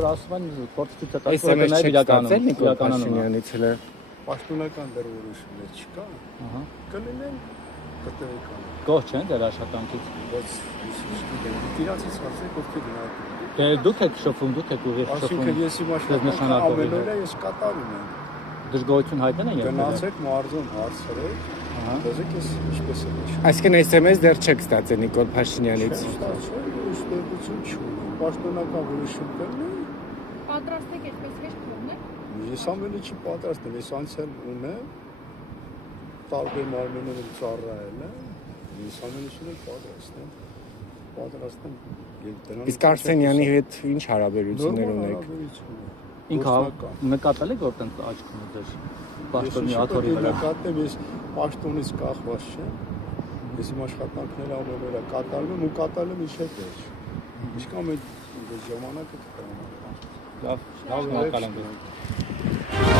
որ ասում են գործ ցույց է տալիս, որ դա իրականում Նիկոլ Փաշինյանից հենց Պաշտոնական դեր որոշումներ չկա։ Ահա։ Կլինեն կտեղական։ Գոհ չեն դեր աշխատանքից։ Բայց չգիտեմ, դիրանցից հարցեր ովքեր գնահատում։ Դե դուք եք շփում, դուք եք ուղիղ շփում։ Այսինքն ես իմ աշխատանքը ամեն օր ես կատարում եմ։ Դժգոհություն հայտնել են եղել։ Գնացեք մարզում հարցրեք։ Ահա։ Դեզեք ես ինչպես եմ իշխում։ Այսինքն SMS դեռ չեք ստացել Նիկոլ Փաշինյանից։ Ստացել ուստեղություն չունեմ։ Պաշտոնական որոշում կլինի։ Պատրաստ եք այդպես հեշտ թողնել։ Ես ամեն ինչի պատրաստ եմ, ես անցյալ ունեմ, տարբեր մարմիններում ծառայել եմ, ես ամեն ինչին եմ պատրաստ եմ, Իսկ Արսենյանի հետ ինչ հարաբերություններ ունեք։ Ինքը նկատել եք որ տենց աչքում է դեր պաշտոնի աթոռի վրա։ Նկատեմ, ես պաշտոնից կախված չեմ, ես իմ աշխատանքները ամեն օր կատարում եմ ու կատարում եմ ինչ հետ է։ Ինչքան մենք ժամանակը կտրում ենք։ Լավ, շնորհակալ եմ։